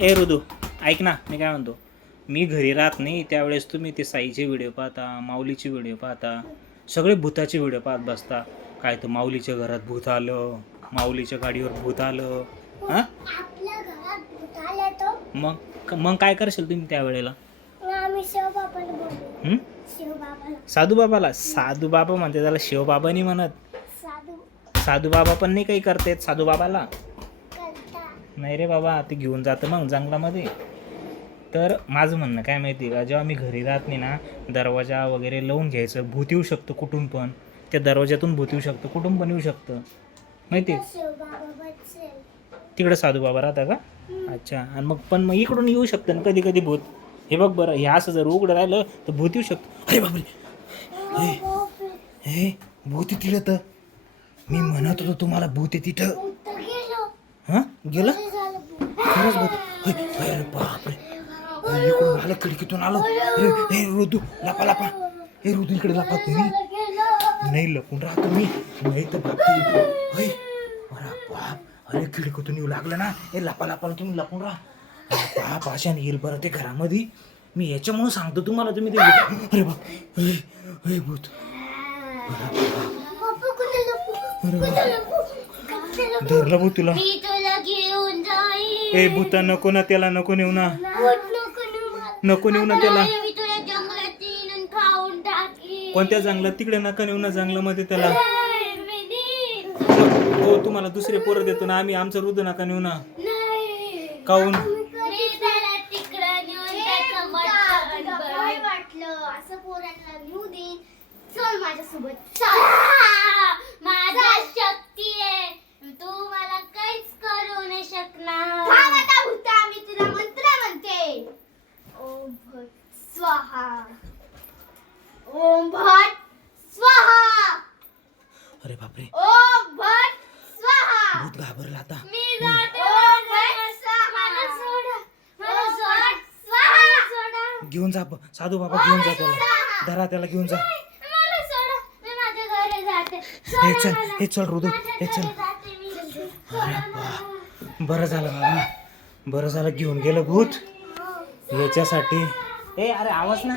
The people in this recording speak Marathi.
ए रुदू, ऐक ना, मी काय म्हणतो, मी घरी राहत नाही त्यावेळेस तुम्ही ते साईचे व्हिडिओ पाहता, माऊलीचे व्हिडिओ पाहता, सगळे भूताचे व्हिडिओ पाहत बसता. काय तर माऊलीच्या घरात भूत आलं, माऊलीच्या गाडीवर भूत आलं. हां, आपल्या घरात भूत आलं तर मग काय करशील तुम्ही त्यावेळेला? आम्ही शिवबाबाला बोलू. शिवबाबाला. साधू बाबा म्हणते त्याला, शिवबाबा नाही म्हणत. साधू बाबा पण नाही काही करतेत साधू बाबाला. करता. नाही रे बाबा, ते घेऊन जातं मग जंगलामध्ये. तर माझं म्हणणं काय माहिती आहे का, जेव्हा मी घरी राहत नाही ना, दरवाजा वगैरे लावून घ्यायचं. भूत येऊ शकतं कुठून पण, त्या दरवाज्यातून भूत येऊ शकतं, कुठून पण येऊ शकतं माहिती आहे. शिवबाबा बसेल. तिकडे साधू बाबा राहता का? अच्छा. आणि मग इकडून येऊ शकतं ना कधी कधी भूत. हे बघ बरं, हे असं जर उघडं राहिलं तर भूत येऊ शकतं. अरे बापरे, हे भूत आहे तिथं. तर मी म्हणत होतो तुम्हाला भूत आहे तिथं. भूत गेलो. हां, गेलं काय झालं भूत? खरंच भूत. अरे बापरे, इकडून आलं, खिडकीतून आलं. हे रुदू, लपा लपा. हे रुदू, इकडे लपा तुम्ही. गेलो. नाही लपून राहतो मी, नाही तर बापरे. अरे बाप, अरे खिडकीतून येऊ लागलं ना. हे लपा लपाला तुम्ही लपून राहा. अरे बाप, अशाने येईल बरं ते घरामध्ये. मी याच्यामुळे सांगतो तुम्हाला, तुम्ही ते. अरे बाप, हे भूत. पप्पा कुठे लपू? कुठे लपू? कुठे लपू? धरलं भूत तुला. मी तुला घेऊन जाईन. ए भूता, नको ना त्याला, नको नेऊ ना, भूत नको नेऊ मला. नको नेऊ ना त्याला. मी तुला जंगलात नेईन खाऊन टाकीन. कोणत्या जंगलात? तिकडे नका नेऊ ना जंगलामध्ये त्याला. मी नेईन. हो, तुम्हाला दुसरे पोरं देतो ना आम्ही, आमचं हृदय नका नेऊ ना. नाही. काहून? मी त्याला तिकडं नेऊन त्याचं मटण काय वाटलं असं पोरांना नेऊ दे. चल माझ्यासोबत, चल. माझा शक्ती आहे, तू मला काहीच करू नाही शकणार. थांब आता भूता, मी तुला मंत्र म्हणते. ओम भट स्वाहा, ओम भट स्वाहा, अरे बापरे, ओम भट स्वाहा. भूत घाबरला आता. मी जाते. ओम भट स्वाहा. मला सोडा, मला सोडा. स्वाहा. सोडा. घेऊन जा साधू बाबा, घेऊन जा त्याला. धरा त्याला, घेऊन जा. मला सोडा, मी माझ्या घरी जाते. हे चल, हे चल रुदू, हे चल. जाते मी. अरे बा, बरं झालं बाबा, बरं झालं घेऊन गेलं भूत याच्यासाठी. ए अरे आवाज ना.